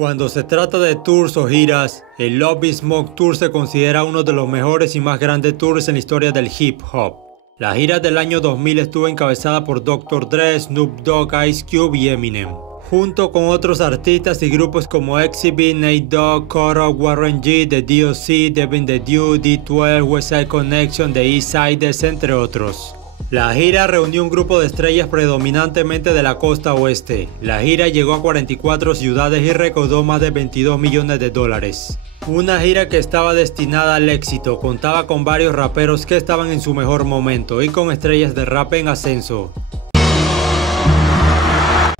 Cuando se trata de tours o giras, el Love Is Smoke Tour se considera uno de los mejores y más grandes tours en la historia del hip hop. La gira del año 2000 estuvo encabezada por Dr. Dre, Snoop Dogg, Ice Cube y Eminem, junto con otros artistas y grupos como Exhibit, Nate Dogg, Koro, Warren G, The D.O.C., Devin The Dude, D12, West Side Connection, The East Siders, entre otros. La gira reunió un grupo de estrellas predominantemente de la costa oeste. La gira llegó a 44 ciudades y recaudó más de 22 millones de dólares. Una gira que estaba destinada al éxito, contaba con varios raperos que estaban en su mejor momento y con estrellas de rap en ascenso.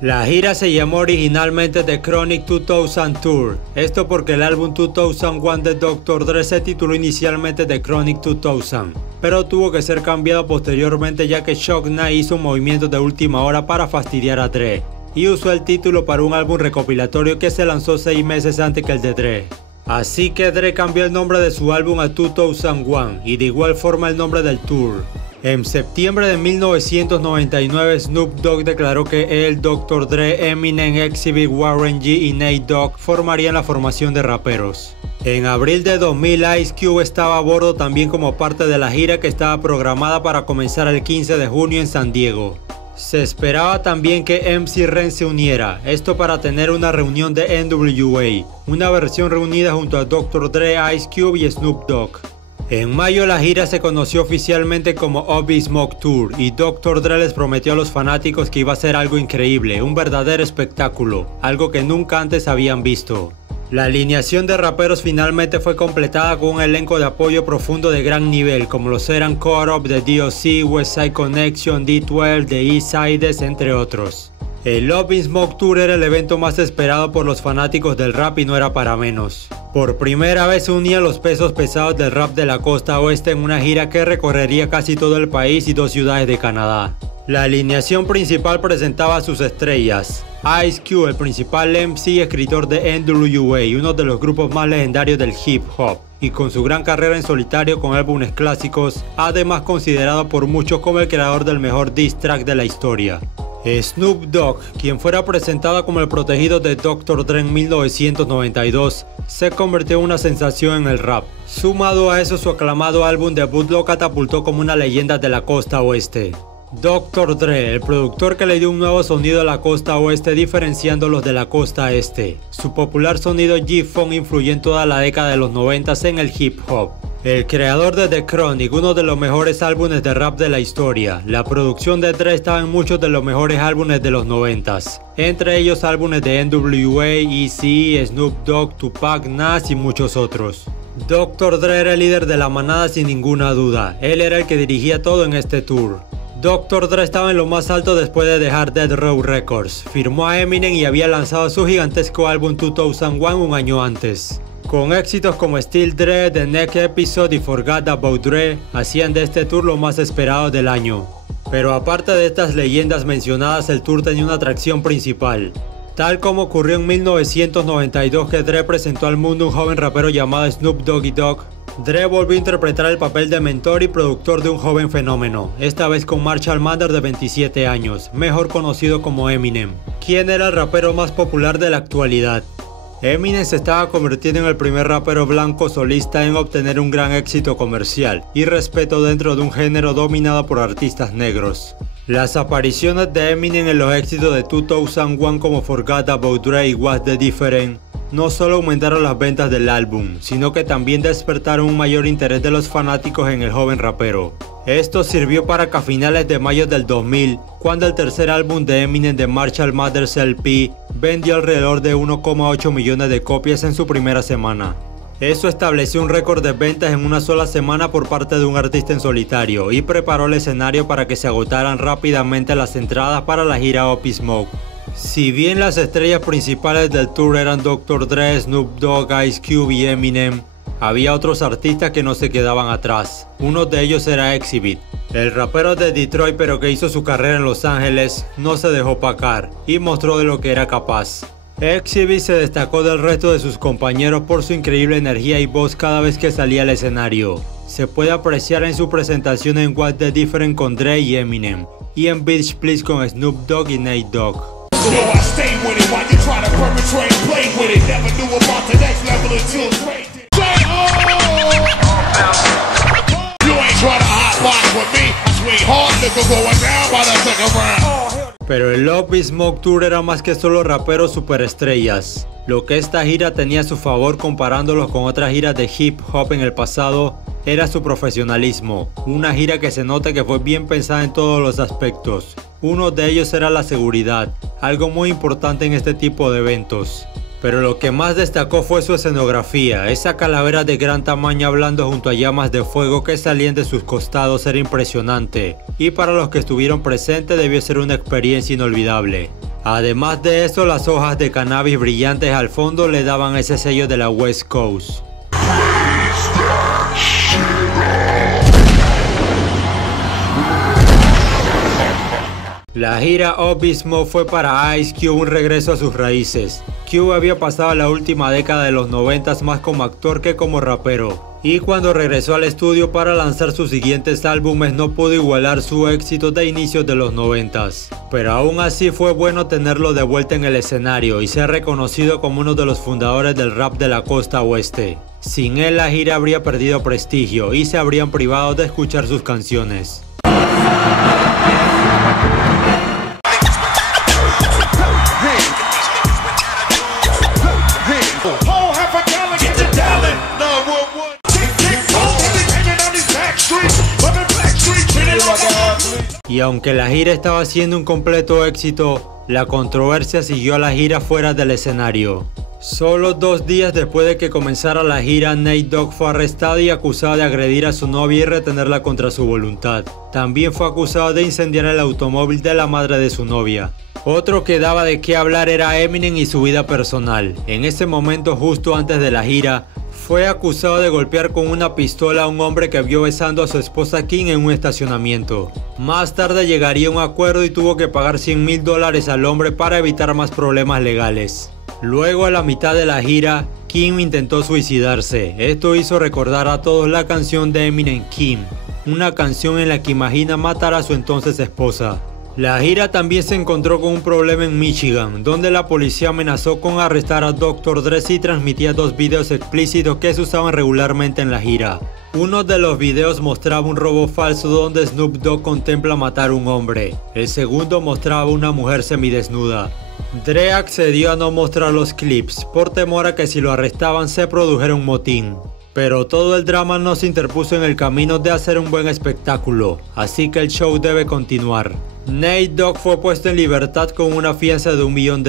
La gira se llamó originalmente The Chronic 2000 Tour, esto porque el álbum 2001 de Dr. Dre se tituló inicialmente The Chronic 2000, pero tuvo que ser cambiado posteriormente ya que Shock Knight hizo un movimiento de última hora para fastidiar a Dre, y usó el título para un álbum recopilatorio que se lanzó 6 meses antes que el de Dre. Así que Dre cambió el nombre de su álbum a 2001 y de igual forma el nombre del tour. En septiembre de 1999, Snoop Dogg declaró que él, Dr. Dre, Eminem, Exhibit, Warren G y Nate Dogg formarían la formación de raperos. En abril de 2000, Ice Cube estaba a bordo también como parte de la gira que estaba programada para comenzar el 15 de junio en San Diego. Se esperaba también que MC Ren se uniera, esto para tener una reunión de NWA, una versión reunida junto a Dr. Dre, Ice Cube y Snoop Dogg. En mayo la gira se conoció oficialmente como Love Is Smoke Tour y Dr. Dre les prometió a los fanáticos que iba a ser algo increíble, un verdadero espectáculo, algo que nunca antes habían visto. La alineación de raperos finalmente fue completada con un elenco de apoyo profundo de gran nivel, como los eran Koro, The D.O.C., West Side Connection, D12, The East Siders, entre otros. El Love Is Smoke Tour era el evento más esperado por los fanáticos del rap y no era para menos. Por primera vez se unían los pesos pesados del rap de la costa oeste en una gira que recorrería casi todo el país y 2 ciudades de Canadá. La alineación principal presentaba a sus estrellas: Ice Cube, el principal MC y escritor de NWA, uno de los grupos más legendarios del hip hop, y con su gran carrera en solitario con álbumes clásicos, además considerado por muchos como el creador del mejor diss track de la historia. Snoop Dogg, quien fuera presentado como el protegido de Dr. Dre en 1992, se convirtió en una sensación en el rap. Sumado a eso, su aclamado álbum debut lo catapultó como una leyenda de la costa oeste. Dr. Dre, el productor que le dio un nuevo sonido a la costa oeste diferenciándolos de la costa este. Su popular sonido G-Funk influyó en toda la década de los 90 en el hip hop. El creador de The Chronic, uno de los mejores álbumes de rap de la historia. La producción de Dre estaba en muchos de los mejores álbumes de los 90s, entre ellos álbumes de NWA, Eazy, Snoop Dogg, Tupac, Nas y muchos otros. Dr. Dre era el líder de la manada sin ninguna duda, él era el que dirigía todo en este tour. Dr. Dre estaba en lo más alto después de dejar Death Row Records, firmó a Eminem y había lanzado su gigantesco álbum 2001 un año antes. Con éxitos como Still Dre, The Next Episode y Forgot About Dre, hacían de este tour lo más esperado del año. Pero aparte de estas leyendas mencionadas, el tour tenía una atracción principal. Tal como ocurrió en 1992 que Dre presentó al mundo un joven rapero llamado Snoop Doggy Dogg, Dre volvió a interpretar el papel de mentor y productor de un joven fenómeno, esta vez con Marshall Mathers de 27 años, mejor conocido como Eminem, quien era el rapero más popular de la actualidad. Eminem se estaba convirtiendo en el primer rapero blanco solista en obtener un gran éxito comercial y respeto dentro de un género dominado por artistas negros. Las apariciones de Eminem en los éxitos de 2001 como Forgot About Dre y What's the Difference no solo aumentaron las ventas del álbum, sino que también despertaron un mayor interés de los fanáticos en el joven rapero. Esto sirvió para que a finales de mayo del 2000, cuando el tercer álbum de Eminem de Marshall Mathers LP vendió alrededor de 1,8 millones de copias en su primera semana. Eso estableció un récord de ventas en una sola semana por parte de un artista en solitario y preparó el escenario para que se agotaran rápidamente las entradas para la gira Up Is Smoke. Si bien las estrellas principales del tour eran Dr. Dre, Snoop Dogg, Ice Cube y Eminem, había otros artistas que no se quedaban atrás. Uno de ellos era Exhibit. El rapero de Detroit, pero que hizo su carrera en Los Ángeles, no se dejó opacar y mostró de lo que era capaz. Exhibit se destacó del resto de sus compañeros por su increíble energía y voz cada vez que salía al escenario. Se puede apreciar en su presentación en What's the Difference con Dre y Eminem, y en Bitch Please con Snoop Dogg y Nate Dogg. Pero el Love Is Smoke Tour era más que solo raperos superestrellas. Lo que esta gira tenía a su favor comparándolos con otras giras de hip hop en el pasado era su profesionalismo. Una gira que se nota que fue bien pensada en todos los aspectos. Uno de ellos era la seguridad, algo muy importante en este tipo de eventos. Pero lo que más destacó fue su escenografía. Esa calavera de gran tamaño hablando junto a llamas de fuego que salían de sus costados era impresionante. Y para los que estuvieron presentes debió ser una experiencia inolvidable. Además de eso, las hojas de cannabis brillantes al fondo le daban ese sello de la West Coast. La gira Up Is Smoke fue para Ice Cube un regreso a sus raíces. Cube había pasado la última década de los 90 más como actor que como rapero. Y cuando regresó al estudio para lanzar sus siguientes álbumes no pudo igualar su éxito de inicios de los 90. Pero aún así fue bueno tenerlo de vuelta en el escenario y ser reconocido como uno de los fundadores del rap de la costa oeste. Sin él la gira habría perdido prestigio y se habrían privado de escuchar sus canciones. Y aunque la gira estaba siendo un completo éxito, la controversia siguió a la gira fuera del escenario. Solo 2 días después de que comenzara la gira, Nate Dogg fue arrestado y acusado de agredir a su novia y retenerla contra su voluntad. También fue acusado de incendiar el automóvil de la madre de su novia. Otro que daba de qué hablar era Eminem y su vida personal. En ese momento, justo antes de la gira, fue acusado de golpear con una pistola a un hombre que vio besando a su esposa Kim en un estacionamiento. Más tarde llegaría a un acuerdo y tuvo que pagar $100,000 al hombre para evitar más problemas legales. Luego, a la mitad de la gira, Kim intentó suicidarse. Esto hizo recordar a todos la canción de Eminem, Kim, una canción en la que imagina matar a su entonces esposa. La gira también se encontró con un problema en Michigan, donde la policía amenazó con arrestar a Dr. Dre si transmitía 2 videos explícitos que se usaban regularmente en la gira. Uno de los videos mostraba un robo falso donde Snoop Dogg contempla matar a un hombre. El segundo mostraba a una mujer semidesnuda. Dre accedió a no mostrar los clips, por temor a que si lo arrestaban se produjera un motín. Pero todo el drama no se interpuso en el camino de hacer un buen espectáculo, así que el show debe continuar. Nate Dogg fue puesto en libertad con una fianza de $1 millón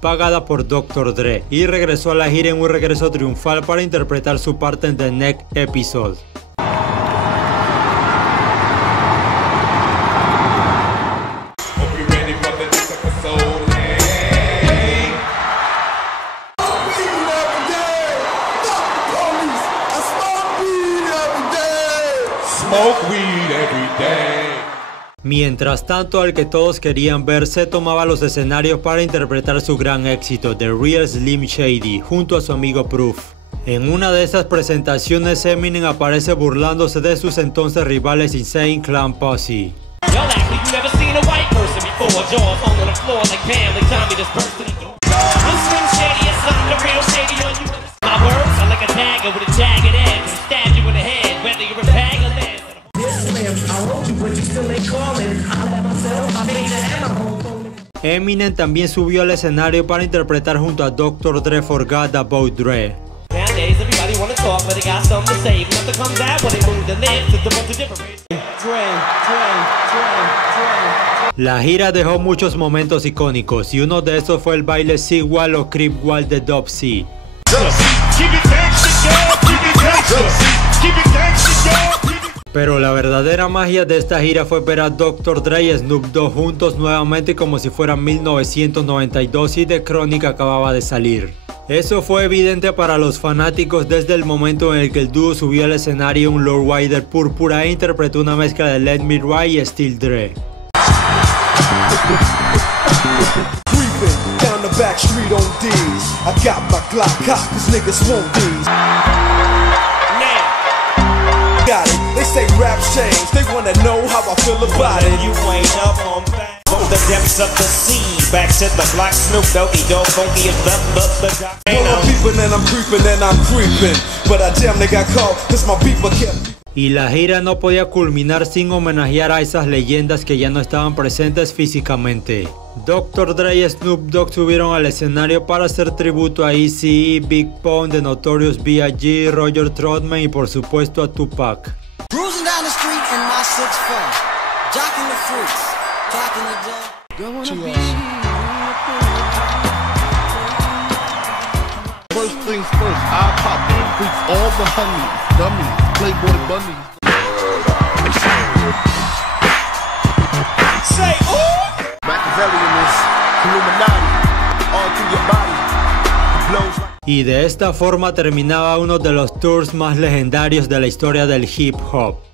pagada por Dr. Dre y regresó a la gira en un regreso triunfal para interpretar su parte en The Next Episode. Mientras tanto, al que todos querían ver se tomaba los escenarios para interpretar su gran éxito, The Real Slim Shady, junto a su amigo Proof. En una de esas presentaciones, Eminem aparece burlándose de sus entonces rivales Insane Clown Posse. Eminem también subió al escenario para interpretar junto a Dr. Dre Forgot About Dre. La gira dejó muchos momentos icónicos y uno de esos fue el baile Seawall o Crip Wall de Dub C. Pero la verdadera magia de esta gira fue ver a Dr. Dre y Snoop Dogg juntos nuevamente como si fuera 1992 y The Chronic acababa de salir. Eso fue evidente para los fanáticos desde el momento en el que el dúo subió al escenario un lowrider púrpura e interpretó una mezcla de Let Me Ride y Still Dre. They say rap change, they wanna know how I feel about it. You ain't up on that. Y la gira no podía culminar sin homenajear a esas leyendas que ya no estaban presentes físicamente. Dr. Dre y Snoop Dogg subieron al escenario para hacer tributo a Eazy-E, Big Pun, The Notorious B.I.G., Roger Troutman y por supuesto a Tupac. First things first, I pop it, freaks all the honeys, dummies, Playboy bunnies. Say ooh! Machiavellian is Illuminati, all through your body, blows like... Y de esta forma terminaba uno de los tours más legendarios de la historia del hip hop.